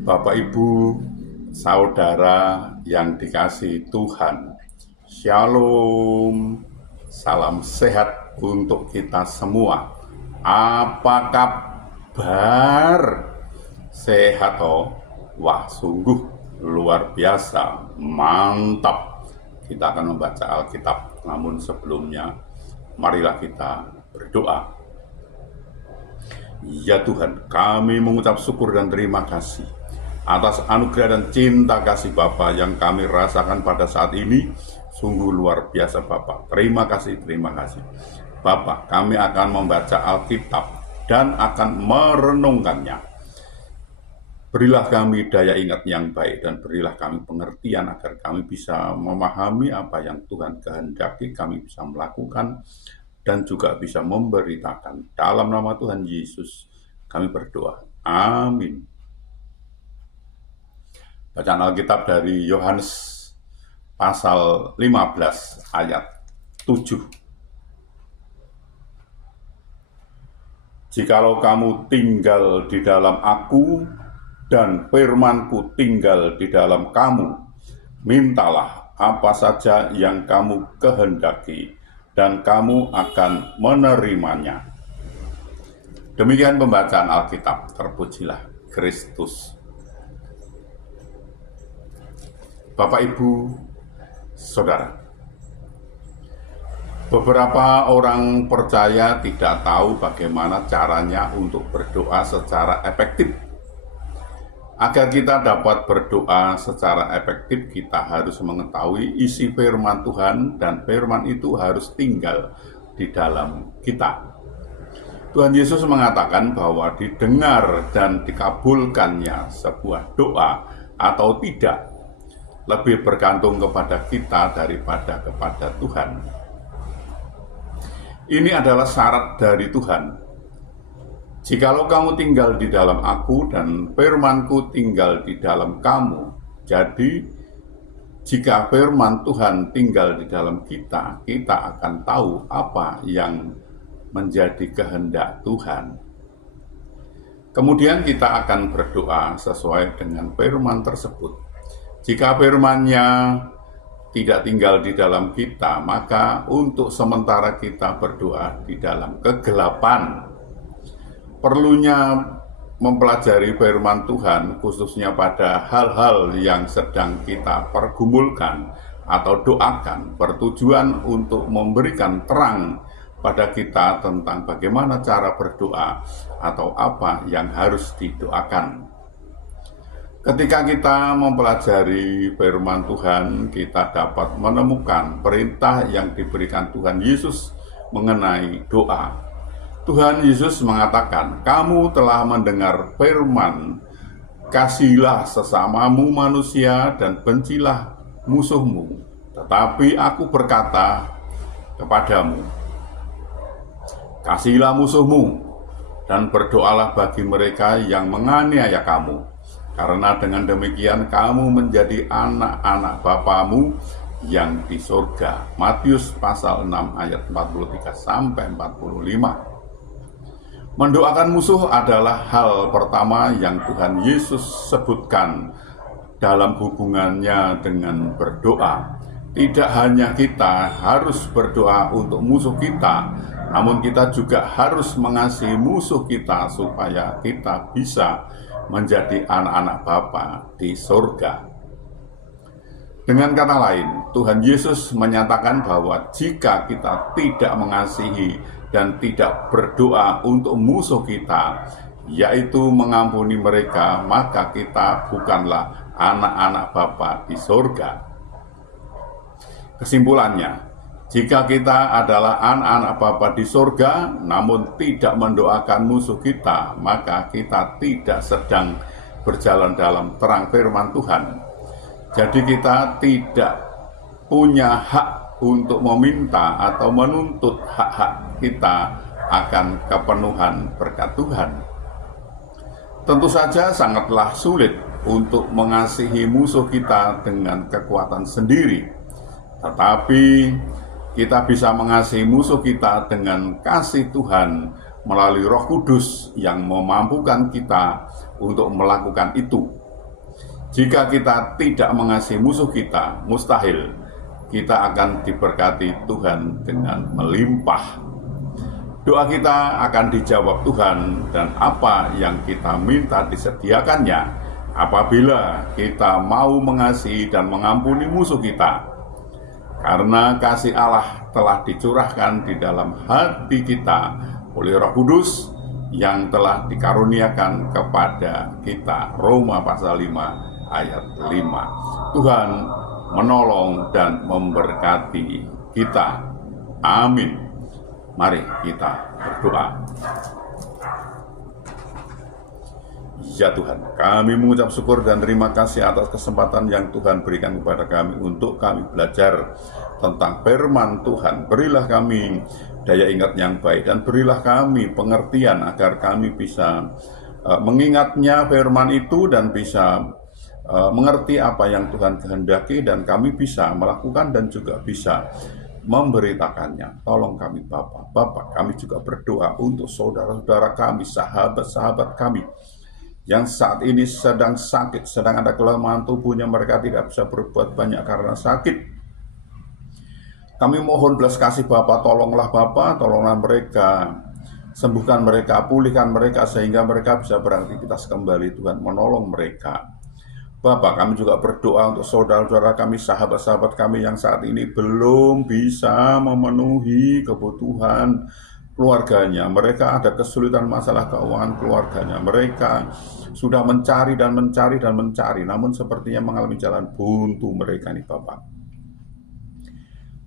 Bapak, Ibu, saudara yang dikasihi Tuhan, Shalom, salam sehat untuk kita semua. Apa kabar? Sehat toh? Wah, sungguh luar biasa, mantap. Kita akan membaca Alkitab, namun sebelumnya marilah kita berdoa. Ya Tuhan, kami mengucap syukur dan terima kasih atas anugerah dan cinta kasih Bapa yang kami rasakan pada saat ini. Sungguh luar biasa Bapa. Terima kasih. Bapa, kami akan membaca Alkitab dan akan merenungkannya. Berilah kami daya ingat yang baik dan berilah kami pengertian agar kami bisa memahami apa yang Tuhan kehendaki, kami bisa melakukan dan juga bisa memberitakan. Dalam nama Tuhan Yesus kami berdoa. Amin. Bacaan Alkitab dari Yohanes pasal 15 ayat 7. Jikalau kamu tinggal di dalam aku dan firman-Ku tinggal di dalam kamu, mintalah apa saja yang kamu kehendaki dan kamu akan menerimanya. Demikian pembacaan Alkitab. Terpujilah Kristus. Bapak, Ibu, Saudara, beberapa orang percaya tidak tahu bagaimana caranya untuk berdoa secara efektif. Agar kita dapat berdoa secara efektif, kita harus mengetahui isi firman Tuhan dan firman itu harus tinggal di dalam kita. Tuhan Yesus mengatakan bahwa didengar dan dikabulkannya sebuah doa atau tidak lebih bergantung kepada kita daripada kepada Tuhan. Ini adalah syarat dari Tuhan. Jikalau kamu tinggal di dalam aku dan firman-Ku tinggal di dalam kamu. Jadi, jika firman Tuhan tinggal di dalam kita, kita akan tahu apa yang menjadi kehendak Tuhan. Kemudian kita akan berdoa sesuai dengan firman tersebut. Jika firman-Nya tidak tinggal di dalam kita, maka untuk sementara kita berdoa di dalam kegelapan. Perlunya mempelajari firman Tuhan, khususnya pada hal-hal yang sedang kita pergumulkan atau doakan, bertujuan untuk memberikan terang pada kita tentang bagaimana cara berdoa atau apa yang harus didoakan. Ketika kita mempelajari firman Tuhan, kita dapat menemukan perintah yang diberikan Tuhan Yesus mengenai doa. Tuhan Yesus mengatakan, kamu telah mendengar firman, kasihilah sesamamu manusia dan bencilah musuhmu. Tetapi aku berkata kepadamu, kasihilah musuhmu dan berdoalah bagi mereka yang menganiaya kamu. Karena dengan demikian kamu menjadi anak-anak Bapamu yang di surga. Matius pasal 6 ayat 43 sampai 45. Mendoakan musuh adalah hal pertama yang Tuhan Yesus sebutkan dalam hubungannya dengan berdoa. Tidak hanya kita harus berdoa untuk musuh kita, namun kita juga harus mengasihi musuh kita supaya kita bisa menjadi anak-anak Bapa di surga. Dengan kata lain, Tuhan Yesus menyatakan bahwa jika kita tidak mengasihi dan tidak berdoa untuk musuh kita, yaitu mengampuni mereka, maka kita bukanlah anak-anak Bapa di surga. Kesimpulannya, jika kita adalah anak-anak Bapa di surga, namun tidak mendoakan musuh kita, maka kita tidak sedang berjalan dalam terang firman Tuhan. Jadi kita tidak punya hak untuk meminta atau menuntut hak-hak kita akan kepenuhan berkat Tuhan. Tentu saja sangatlah sulit untuk mengasihi musuh kita dengan kekuatan sendiri. Tetapi kita bisa mengasihi musuh kita dengan kasih Tuhan melalui Roh Kudus yang memampukan kita untuk melakukan itu. Jika kita tidak mengasihi musuh kita, mustahil kita akan diberkati Tuhan dengan melimpah. Doa kita akan dijawab Tuhan, dan apa yang kita minta disediakannya apabila kita mau mengasihi dan mengampuni musuh kita. Karena kasih Allah telah dicurahkan di dalam hati kita oleh Roh Kudus yang telah dikaruniakan kepada kita. Roma pasal 5 ayat 5. Tuhan menolong dan memberkati kita. Amin. Mari kita berdoa. Ya Tuhan, kami mengucap syukur dan terima kasih atas kesempatan yang Tuhan berikan kepada kami untuk kami belajar tentang firman Tuhan. Berilah kami daya ingat yang baik dan berilah kami pengertian agar kami bisa mengingatnya firman itu dan bisa mengerti apa yang Tuhan kehendaki, dan kami bisa melakukan dan juga bisa memberitakannya. Tolong kami Bapa. Bapa, kami juga berdoa untuk saudara-saudara kami, sahabat-sahabat kami yang saat ini sedang sakit, sedang ada kelemahan tubuhnya, mereka tidak bisa berbuat banyak karena sakit. Kami mohon belas kasih Bapa, tolonglah Bapa, tolonglah mereka, sembuhkan mereka, pulihkan mereka sehingga mereka bisa beraktivitas kembali. Tuhan menolong mereka. Bapak, kami juga berdoa untuk saudara-saudara kami, sahabat-sahabat kami yang saat ini belum bisa memenuhi kebutuhan keluarganya. Mereka ada kesulitan masalah keuangan keluarganya. Mereka sudah mencari dan mencari dan mencari, namun sepertinya mengalami jalan buntu mereka nih Bapak.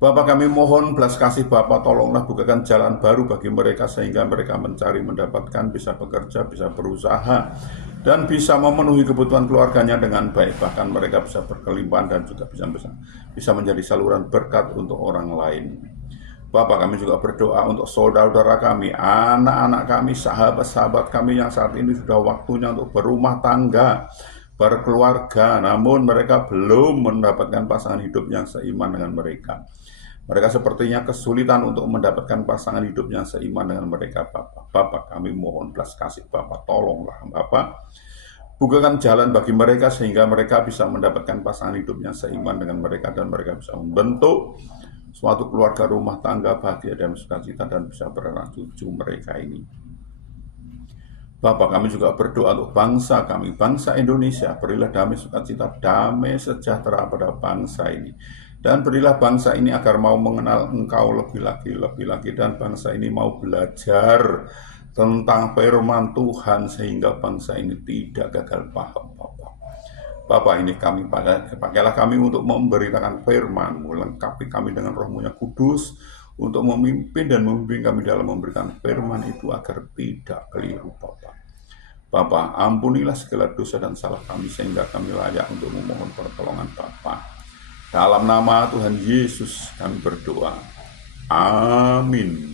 Bapak, kami mohon belas kasih Bapak, tolonglah bukakan jalan baru bagi mereka sehingga mereka mencari, mendapatkan, bisa bekerja, bisa berusaha, dan bisa memenuhi kebutuhan keluarganya dengan baik. Bahkan mereka bisa berkelimpahan dan juga bisa menjadi saluran berkat untuk orang lain. Bapak, kami juga berdoa untuk saudara-saudara kami, anak-anak kami, sahabat-sahabat kami yang saat ini sudah waktunya untuk berumah tangga, berkeluarga, namun mereka belum mendapatkan pasangan hidup yang seiman dengan mereka. Mereka sepertinya kesulitan untuk mendapatkan pasangan hidup yang seiman dengan mereka, Bapak. Bapak, kami mohon belas kasih Bapak, tolonglah Bapak, bukakan jalan bagi mereka sehingga mereka bisa mendapatkan pasangan hidup yang seiman dengan mereka, dan mereka bisa membentuk suatu keluarga rumah tangga bahagia dan sukacita dan bisa beranak cucu mereka ini. Bapak, kami juga berdoa untuk bangsa kami, bangsa Indonesia. Berilah damai sukacita, damai sejahtera pada bangsa ini. Dan berilah bangsa ini agar mau mengenal Engkau lebih lagi, dan bangsa ini mau belajar tentang firman Tuhan sehingga bangsa ini tidak gagal paham, Bapak. Bapak, ini kami pakailah kami untuk memberitakan firman-Mu, lengkapi kami dengan Roh-Mu yang kudus untuk memimpin dan membimbing kami dalam memberikan firman itu agar tidak keliru, Bapak. Bapak, ampunilah segala dosa dan salah kami sehingga kami layak untuk memohon pertolongan Bapak. Dalam nama Tuhan Yesus kami berdoa. Amin.